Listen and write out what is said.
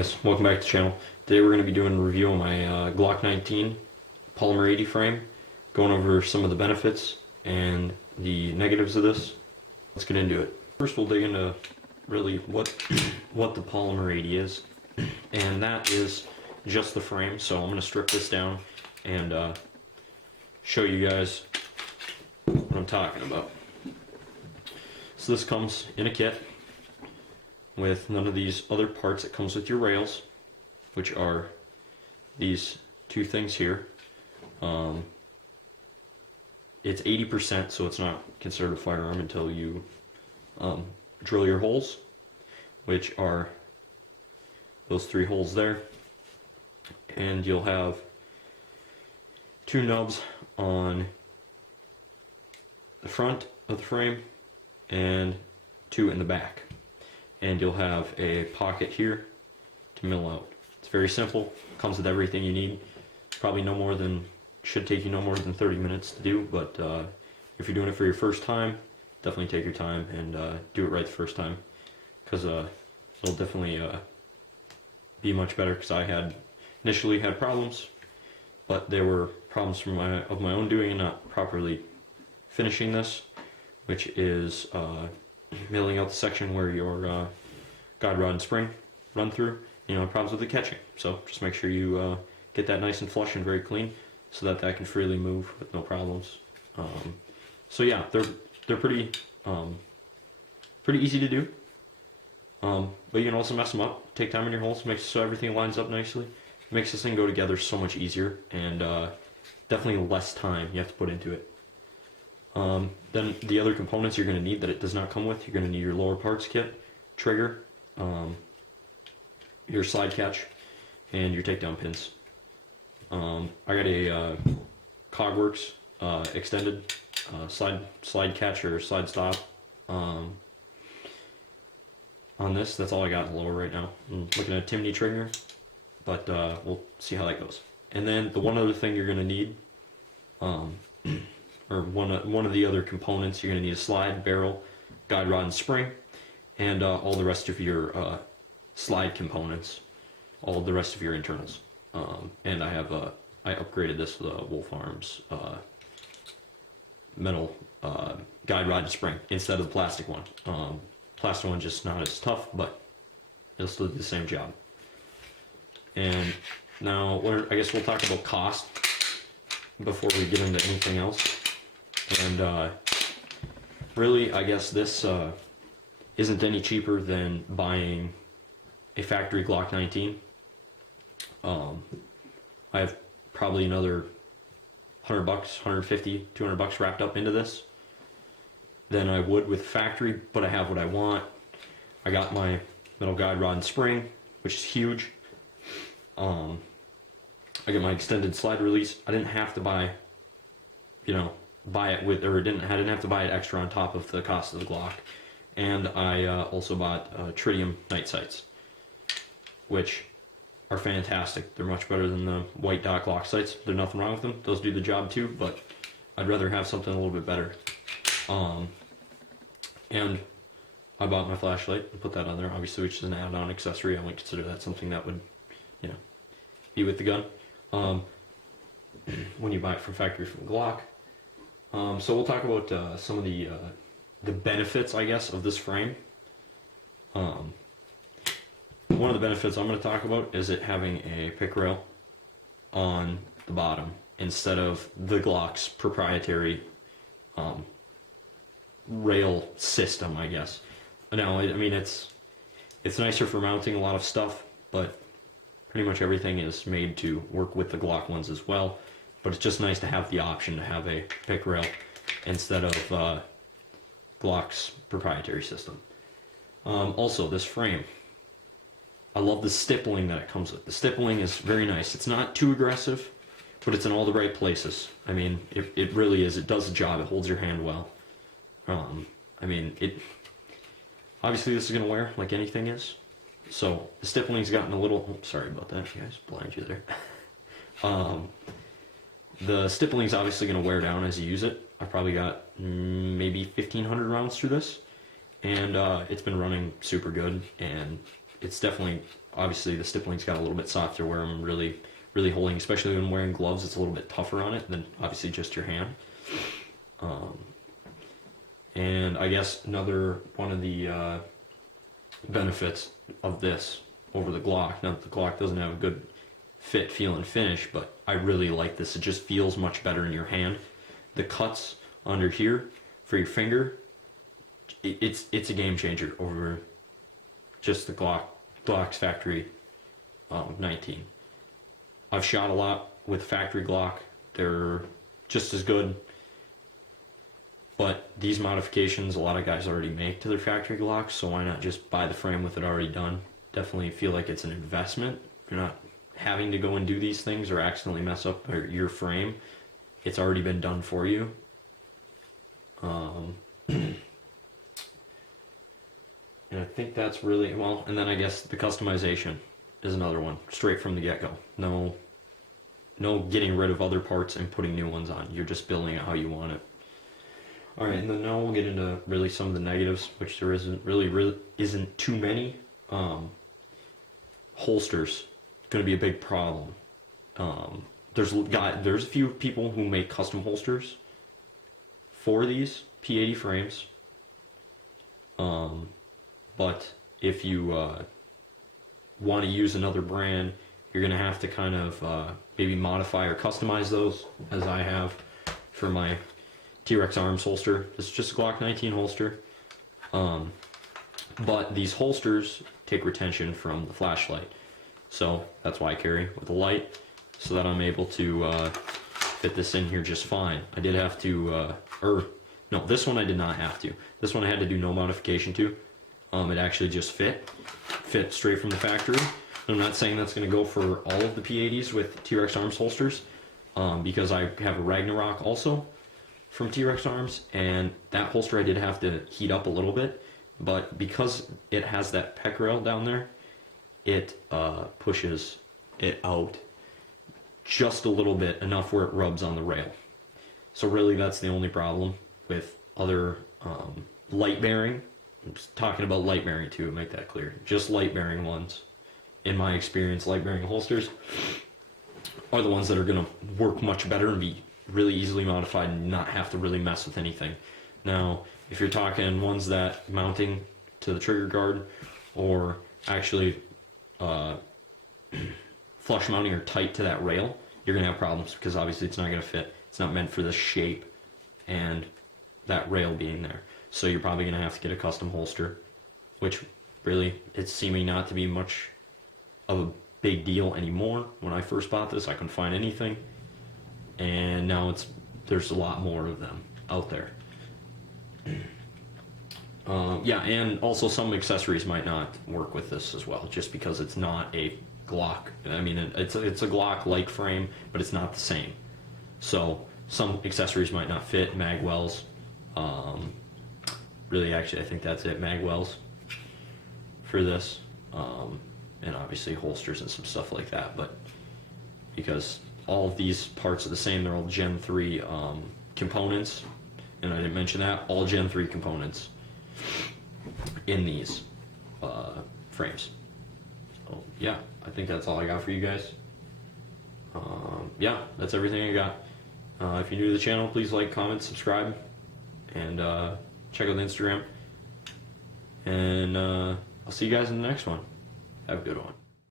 Hey guys, welcome back to the channel. Today we're going to be doing a review on my Glock 19 Polymer 80 frame, going over some of the benefits and the negatives of this. Let's get into it. First we'll dig into really what the Polymer 80 is, and that is just the frame. So I'm going to strip this down and show you guys what I'm talking about. So this comes in a kit with none of these other parts. It comes with your rails, which are these two things here. It's 80%, so it's not considered a firearm until you drill your holes, which are those three holes there. And you'll have two nubs on the front of the frame and two in the back. And you'll have a pocket here to mill out. It's very simple, comes with everything you need. Probably should take you no more than 30 minutes to do, but if you're doing it for your first time, definitely take your time and do it right the first time, because it'll definitely be much better, because I initially had problems, but there were problems of my own doing and not properly finishing this, which is milling out the section where your guide rod and spring run through. Problems with the catching. So just make sure you get that nice and flush and very clean, so that can freely move with no problems. So yeah, they're pretty easy to do. But you can also mess them up. Take time in your holes, make so everything lines up nicely. Makes this thing go together so much easier, and definitely less time you have to put into it. Then the other components you're going to need that it does not come with, you're going to need your lower parts kit, trigger, your slide catch, and your takedown pins. I got a Cogworks extended slide catch or slide stop on this. That's all I got in the lower right now. I'm looking at a Timney trigger, but we'll see how that goes. And then the one other thing you're going to need, or one of the other components, you're going to need a slide, barrel, guide rod, and spring, and all the rest of your slide components, all the rest of your internals. And I upgraded this with a Wolf Arms metal guide rod and spring instead of the plastic one. Plastic one just not as tough, but it'll still do the same job. And now I guess we'll talk about cost before we get into anything else. And really, I guess this isn't any cheaper than buying a factory Glock 19. I have probably another $100, $150, $200 wrapped up into this than I would with factory, but I have what I want. I got my metal guide rod and spring, which is huge. I got my extended slide release. I didn't have to buy it with, or I didn't have to buy it extra on top of the cost of the Glock. And I also bought tritium night sights, which are fantastic. They're much better than the white dot Glock sights. There's nothing wrong with them. Those do the job too, but I'd rather have something a little bit better. And I bought my flashlight and put that on there, obviously, which is an add-on accessory. I wouldn't consider that something that would, be with the gun when you buy it from factory from Glock. So we'll talk about some of the benefits, I guess, of this frame. One of the benefits I'm going to talk about is it having a pick rail on the bottom instead of the Glock's proprietary rail system, I guess. Now, I mean, it's nicer for mounting a lot of stuff, but pretty much everything is made to work with the Glock ones as well. But it's just nice to have the option to have a pick rail instead of Glock's proprietary system. Also, this frame, I love the stippling that it comes with. The stippling is very nice. It's not too aggressive, but it's in all the right places. I mean, it really is. It does the job. It holds your hand well. I mean, obviously this is going to wear like anything is. So the stippling's gotten a little, sorry about that, guys, blind you there. The stippling's obviously going to wear down as you use it. I probably got maybe 1,500 rounds through this, and it's been running super good, and it's definitely, obviously the stippling's got a little bit softer where I'm really holding, especially when wearing gloves, it's a little bit tougher on it than obviously just your hand. And I guess another one of the benefits of this over the Glock, now that the Glock doesn't have a good fit, feel, and finish, but I really like this. It just feels much better in your hand. The cuts under here for your finger, it's a game changer over just the Glock's factory 19. I've shot a lot with factory Glock. They're just as good, but these modifications a lot of guys already make to their factory Glocks, so why not just buy the frame with it already done? Definitely feel like it's an investment. You're not having to go and do these things or accidentally mess up your frame. It's already been done for you. And I think that's really, well, and then I guess the customization is another one, straight from the get-go. No getting rid of other parts and putting new ones on. You're just building it how you want it. Alright, and then now we'll get into really some of the negatives, which there really isn't too many. Holsters, going to be a big problem. There's a few people who make custom holsters for these P80 frames. But if you want to use another brand, you're going to have to kind of maybe modify or customize those, as I have for my T-Rex Arms holster. This is just a Glock 19 holster. But these holsters take retention from the flashlight. So that's why I carry with a light, so that I'm able to fit this in here just fine. I did have to, no, this one I did not have to. This one I had to do no modification to. It actually just fit straight from the factory. I'm not saying that's going to go for all of the P80s with T-Rex Arms holsters, because I have a Ragnarok also from T-Rex Arms, and that holster I did have to heat up a little bit, but because it has that pec rail down there, it pushes it out just a little bit, enough where it rubs on the rail. So really that's the only problem with other light bearing. I'm just talking about light bearing too, to make that clear. Just light bearing ones. In my experience, light bearing holsters are the ones that are going to work much better and be really easily modified and not have to really mess with anything. Now, if you're talking ones that mounting to the trigger guard or actually flush mounting or tight to that rail, you're going to have problems because obviously it's not going to fit. It's not meant for this shape and that rail being there. So you're probably going to have to get a custom holster, which really it's seeming not to be much of a big deal anymore. When I first bought this, I couldn't find anything, and now there's a lot more of them out there. Yeah, and also some accessories might not work with this as well, just because it's not a Glock. I mean, it's a Glock-like frame, but it's not the same. So some accessories might not fit. Mag wells. Really, actually, I think that's it. Mag wells for this. And obviously holsters and some stuff like that. But because all of these parts are the same, they're all Gen 3 components. And I didn't mention that. All Gen 3 components in these frames. So yeah, I think that's all I got for you guys. Yeah, that's everything I got. If you're new to the channel, please like, comment, subscribe, and check out the Instagram. And I'll see you guys in the next one. Have a good one.